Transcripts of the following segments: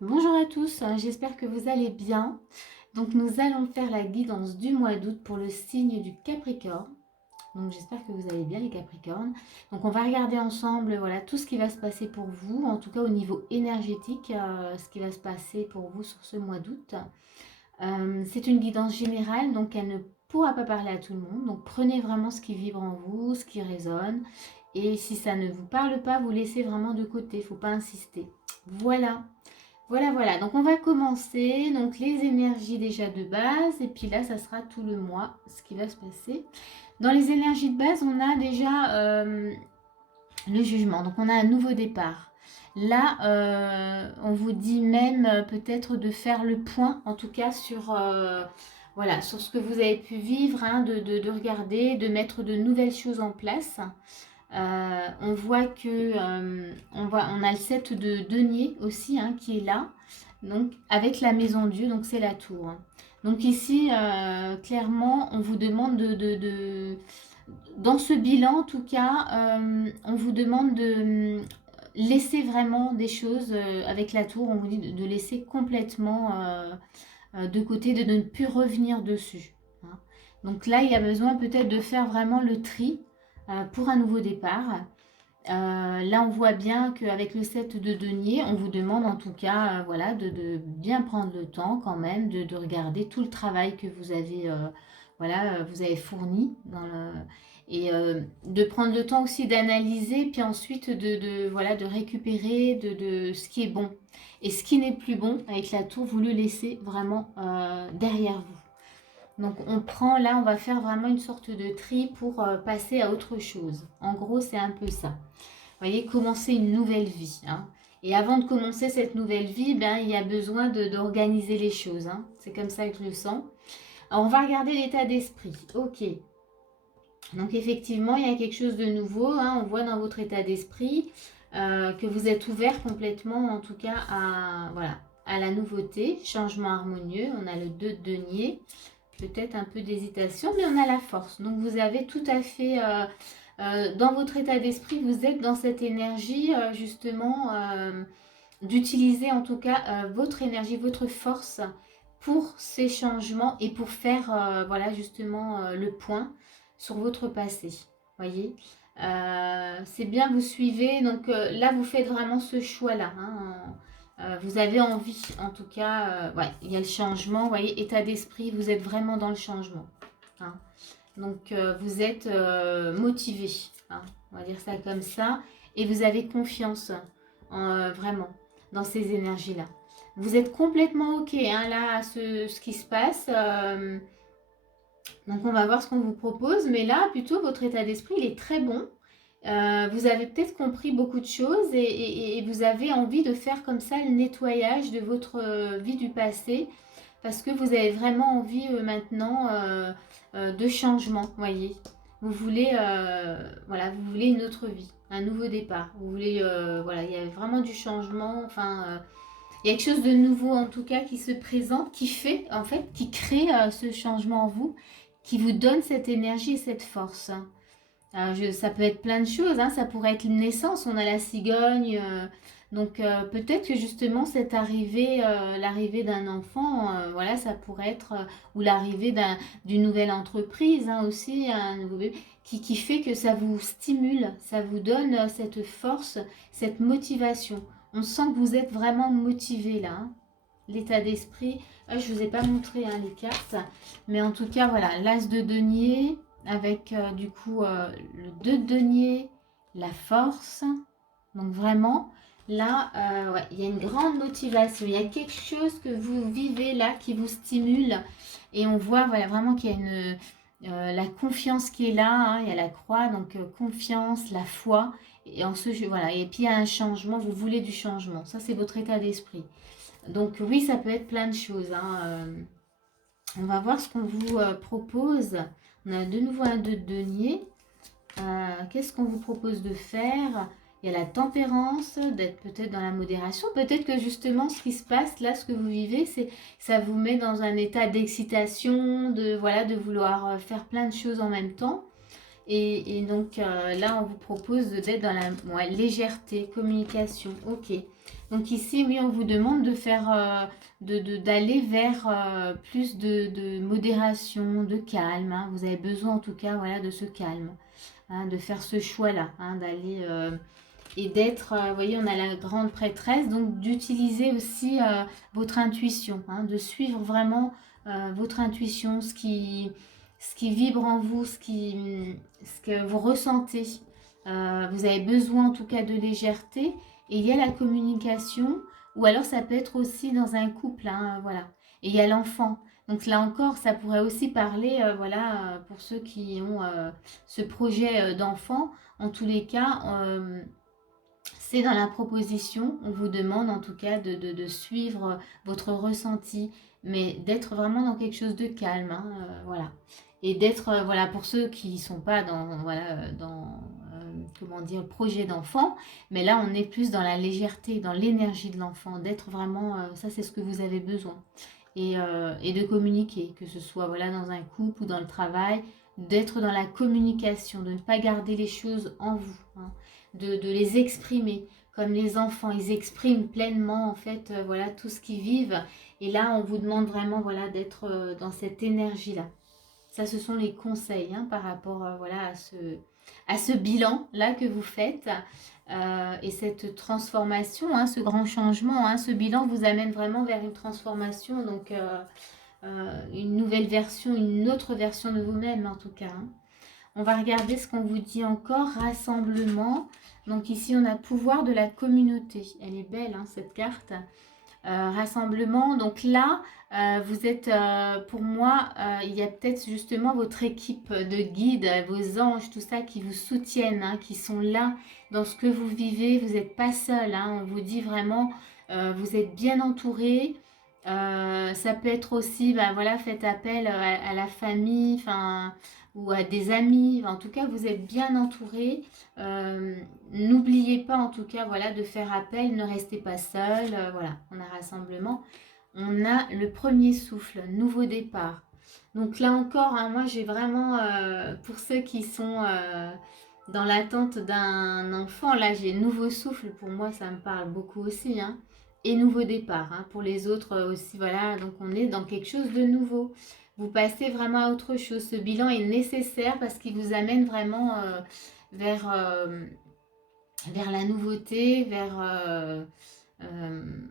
Bonjour à tous, j'espère que vous allez bien. Donc nous allons faire la guidance du mois d'août pour le signe du Capricorne. Donc j'espère que vous allez bien les Capricornes. Donc on va regarder ensemble voilà tout ce qui va se passer pour vous, en tout cas au niveau énergétique, ce qui va se passer pour vous sur ce mois d'août. C'est une guidance générale, donc elle ne pourra pas parler à tout le monde. Donc prenez vraiment ce qui vibre en vous, ce qui résonne. Et si ça ne vous parle pas, vous laissez vraiment de côté, il ne faut pas insister. Voilà. Voilà. Donc, on va commencer. Donc, les énergies déjà de base. Et puis là, ça sera tout le mois, ce qui va se passer. Dans les énergies de base, on a déjà le jugement. Donc, on a un nouveau départ. Là, on vous dit même peut-être de faire le point, en tout cas, voilà, sur ce que vous avez pu vivre, hein, de regarder, de mettre de nouvelles choses en place. On voit que on a le 7 de denier aussi hein, qui est là, donc avec la maison Dieu, donc c'est la tour. Donc ici, clairement, on vous demande dans ce bilan en tout cas, on vous demande de laisser vraiment des choses avec la tour, on vous dit de laisser complètement de côté, de ne plus revenir dessus. Hein. Donc là, il y a besoin peut-être de faire vraiment le tri pour un nouveau départ. Là, on voit bien qu'avec le 7 de denier, on vous demande en tout cas voilà, de bien prendre le temps quand même, de regarder tout le travail que vous avez, voilà, vous avez fourni et de prendre le temps aussi d'analyser, puis ensuite voilà, de récupérer de ce qui est bon. Et ce qui n'est plus bon avec la tour, vous le laissez vraiment derrière vous. Donc on prend là, on va faire vraiment une sorte de tri pour passer à autre chose. En gros, c'est un peu ça. Vous voyez, commencer une nouvelle vie. Hein. Et avant de commencer cette nouvelle vie, ben, il y a besoin d'organiser les choses. Hein. C'est comme ça que je le sens. Alors, on va regarder l'état d'esprit. Ok. Donc effectivement, il y a quelque chose de nouveau. Hein. On voit dans votre état d'esprit que vous êtes ouvert complètement, en tout cas, voilà, à la nouveauté. Changement harmonieux. On a le 2 de denier. Peut-être un peu d'hésitation, mais on a la force. Donc vous avez tout à fait, dans votre état d'esprit, vous êtes dans cette énergie justement d'utiliser en tout cas votre énergie, votre force pour ces changements et pour faire voilà justement le point sur votre passé. Voyez, c'est bien, vous suivez. Donc là, vous faites vraiment ce choix-là. Hein, vous avez envie, en tout cas, ouais, il y a le changement, vous voyez, état d'esprit, vous êtes vraiment dans le changement. Hein. Donc, vous êtes motivé, hein, on va dire ça comme ça, et vous avez confiance, vraiment, dans ces énergies-là. Vous êtes complètement OK, hein, là, à ce qui se passe. Donc, on va voir ce qu'on vous propose, mais là, plutôt, votre état d'esprit, il est très bon. Vous avez peut-être compris beaucoup de choses et vous avez envie de faire comme ça le nettoyage de votre vie du passé parce que vous avez vraiment envie maintenant de changement, voyez. Vous voulez, voilà, vous voulez une autre vie, un nouveau départ. Vous voulez, voilà, il y a vraiment du changement. Enfin, il y a quelque chose de nouveau en tout cas qui se présente, qui fait, en fait, qui crée ce changement en vous, qui vous donne cette énergie et cette force. Ça peut être plein de choses, hein. Ça pourrait être une naissance, on a la cigogne. Donc peut-être que justement cette arrivée, l'arrivée d'un enfant, voilà, ça pourrait être, ou l'arrivée d'une nouvelle entreprise hein, aussi, un nouveau bébé, qui fait que ça vous stimule, ça vous donne cette force, cette motivation. On sent que vous êtes vraiment motivé là. Hein. L'état d'esprit, je ne vous ai pas montré hein, les cartes, mais en tout cas, voilà, l'as de denier avec du coup le 2 de denier, la force. Donc vraiment, là, ouais, il y a une grande motivation. Il y a quelque chose que vous vivez là qui vous stimule. Et on voit voilà, vraiment qu'il y a la confiance qui est là. Hein, il y a la croix, donc confiance, la foi. Et, voilà. Et puis il y a un changement, vous voulez du changement. Ça, c'est votre état d'esprit. Donc oui, ça peut être plein de choses. Hein, on va voir ce qu'on vous propose. On a de nouveau un 2 de denier. Qu'est-ce qu'on vous propose de faire? Il y a la tempérance, d'être peut-être dans la modération. Peut-être que justement, ce qui se passe là, ce que vous vivez, ça vous met dans un état d'excitation, voilà, de vouloir faire plein de choses en même temps. Et donc là, on vous propose d'être dans la légèreté, communication. Ok. Donc ici, oui, on vous demande de faire, d'aller vers plus de modération, de calme, hein. Vous avez besoin en tout cas, voilà, de ce calme, hein, de faire ce choix-là, hein, d'aller et d'être, vous voyez, on a la grande prêtresse, donc d'utiliser aussi votre intuition, hein, de suivre vraiment votre intuition, ce qui vibre en vous, ce que vous ressentez. Vous avez besoin en tout cas de légèreté. Et il y a la communication, ou alors ça peut être aussi dans un couple, hein, voilà. Et il y a l'enfant. Donc là encore, ça pourrait aussi parler, voilà, pour ceux qui ont ce projet d'enfant. En tous les cas, c'est dans la proposition. On vous demande en tout cas de suivre votre ressenti, mais d'être vraiment dans quelque chose de calme, hein, voilà. Et d'être, voilà, pour ceux qui ne sont pas dans, voilà, dans, comment dire, projet d'enfant, mais là on est plus dans la légèreté, dans l'énergie de l'enfant, d'être vraiment, ça c'est ce que vous avez besoin. Et de communiquer, que ce soit voilà, dans un couple ou dans le travail, d'être dans la communication, de ne pas garder les choses en vous, hein, de les exprimer. Comme les enfants, ils expriment pleinement en fait voilà, tout ce qu'ils vivent. Et là, on vous demande vraiment voilà, d'être dans cette énergie-là. Ça, ce sont les conseils hein, par rapport voilà, à ce bilan-là que vous faites. Et cette transformation, hein, ce grand changement, hein, ce bilan vous amène vraiment vers une transformation, donc une nouvelle version, une autre version de vous-même en tout cas. Hein. On va regarder ce qu'on vous dit encore, rassemblement. Donc ici, on a pouvoir de la communauté. Elle est belle, hein, cette carte. Rassemblement. Donc là, vous êtes, pour moi, il y a peut-être justement votre équipe de guides, vos anges, tout ça qui vous soutiennent, hein, qui sont là dans ce que vous vivez. Vous n'êtes pas seul, hein, on vous dit vraiment, vous êtes bien entouré. Ça peut être aussi, ben voilà, faites appel à la famille, enfin, ou à des amis. En tout cas, vous êtes bien entouré. N'oubliez pas, en tout cas, voilà, de faire appel. Ne restez pas seul. Voilà, on a rassemblement. On a le premier souffle, nouveau départ. Donc là encore, hein, moi, j'ai vraiment, pour ceux qui sont dans l'attente d'un enfant, là, j'ai nouveau souffle. Pour moi, ça me parle beaucoup aussi, hein. Et nouveau départ, hein, pour les autres aussi, voilà, donc on est dans quelque chose de nouveau. Vous passez vraiment à autre chose. Ce bilan est nécessaire parce qu'il vous amène vraiment vers, vers la nouveauté, vers,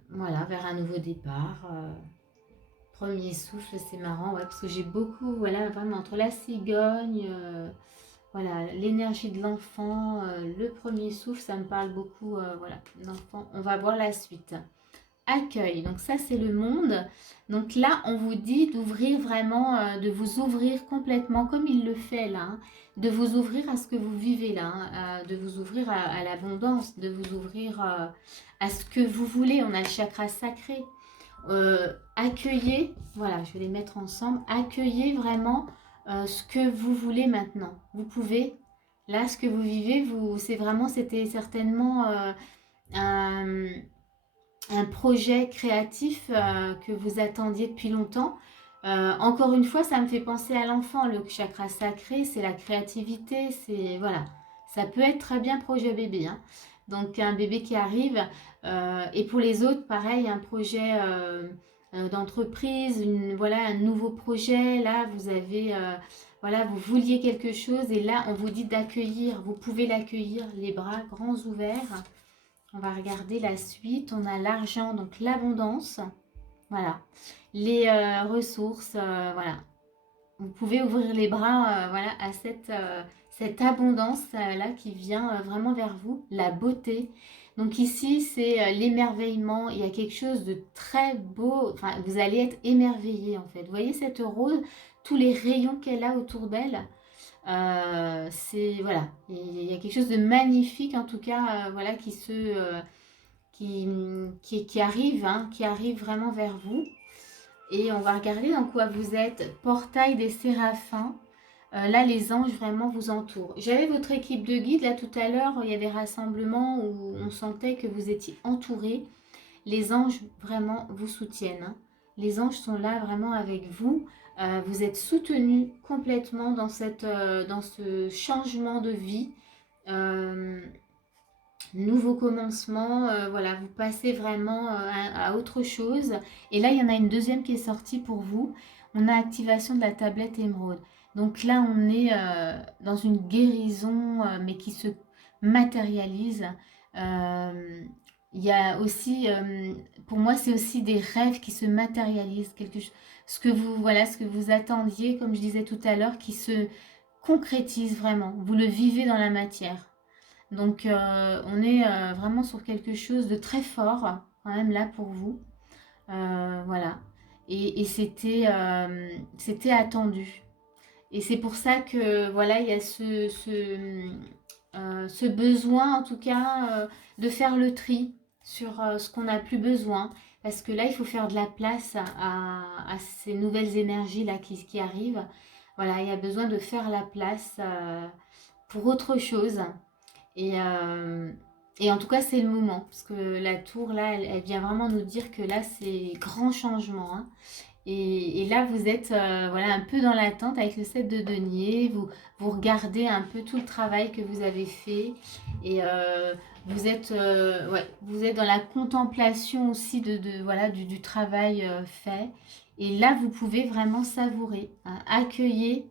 voilà, vers un nouveau départ. Premier souffle, c'est marrant, ouais, parce que j'ai beaucoup, voilà, vraiment entre la cigogne, voilà, l'énergie de l'enfant, le premier souffle, ça me parle beaucoup, voilà, l'enfant. On va voir la suite. Accueil, donc ça c'est le monde. Donc là on vous dit d'ouvrir vraiment, de vous ouvrir complètement comme il le fait là, hein, de vous ouvrir à ce que vous vivez là, hein, de vous ouvrir à l'abondance, de vous ouvrir à ce que vous voulez. On a le chakra sacré. Accueillez, voilà, je vais les mettre ensemble. Accueillez vraiment ce que vous voulez maintenant. Vous pouvez, là ce que vous vivez, c'est vraiment, c'était certainement un un projet créatif que vous attendiez depuis longtemps. Encore une fois, ça me fait penser à l'enfant. Le chakra sacré, c'est la créativité, c'est voilà. Ça peut être très bien projet bébé. Hein. Donc un bébé qui arrive. Et pour les autres, pareil, un projet d'entreprise, voilà, un nouveau projet. Là, vous avez, voilà, vous vouliez quelque chose et là, on vous dit d'accueillir. Vous pouvez l'accueillir, les bras grands ouverts. On va regarder la suite. On a l'argent, donc l'abondance. Voilà. Les ressources, voilà. Vous pouvez ouvrir les bras voilà, à cette abondance-là qui vient vraiment vers vous. La beauté. Donc ici, c'est l'émerveillement. Il y a quelque chose de très beau. Enfin, vous allez être émerveillé en fait. Vous voyez cette rose, tous les rayons qu'elle a autour d'elle. C'est voilà, il y a quelque chose de magnifique en tout cas, voilà, qui arrive, hein, qui arrive vraiment vers vous. Et on va regarder dans quoi vous êtes. Portail des séraphins. Là, les anges vraiment vous entourent. J'avais votre équipe de guide là tout à l'heure. Il y avait rassemblement où on sentait que vous étiez entourés. Les anges vraiment vous soutiennent. Hein. Les anges sont là vraiment avec vous. Vous êtes soutenus complètement dans ce changement de vie. nouveau commencement, voilà, vous passez vraiment à autre chose. Et là, il y en a une deuxième qui est sortie pour vous. On a activation de la tablette émeraude. Donc là, on est dans une guérison, mais qui se matérialise. Euh, il y a aussi, pour moi, c'est aussi des rêves qui se matérialisent, quelque chose, ce que vous, voilà, ce que vous attendiez, comme je disais tout à l'heure, qui se concrétise vraiment. Vous le vivez dans la matière. Donc, on est vraiment sur quelque chose de très fort, quand même, là, pour vous. Voilà. Et c'était attendu. Et c'est pour ça que, voilà, il y a ce besoin, en tout cas, de faire le tri sur ce qu'on n'a plus besoin. Parce que là, il faut faire de la place à ces nouvelles énergies-là qui arrivent. Voilà, il y a besoin de faire la place pour autre chose. Et, euh, et en tout cas, c'est le moment, parce que la tour, là, elle vient vraiment nous dire que là, c'est grand changement, hein. Et là, vous êtes voilà, un peu dans l'attente avec le 7 de denier. Vous regardez un peu tout le travail que vous avez fait. Et ouais, vous êtes dans la contemplation aussi voilà, du travail fait. Et là, vous pouvez vraiment savourer, hein, accueillir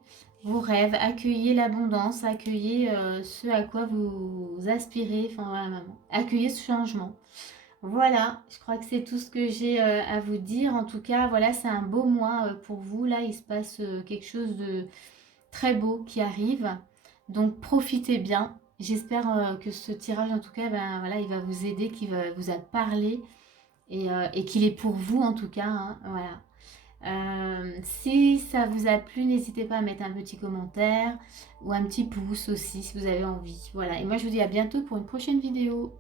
vos rêves, accueillir l'abondance, accueillir ce à quoi vous aspirez, enfin, voilà, accueillir ce changement. Voilà, je crois que c'est tout ce que j'ai à vous dire. En tout cas, voilà, c'est un beau mois pour vous. Là, il se passe quelque chose de très beau qui arrive. Donc, profitez bien. J'espère que ce tirage, en tout cas, ben, voilà, il va vous aider, qu'il va vous a parlé et qu'il est pour vous, en tout cas, hein, voilà. Si ça vous a plu, n'hésitez pas à mettre un petit commentaire ou un petit pouce aussi si vous avez envie. Voilà, et moi je vous dis à bientôt pour une prochaine vidéo.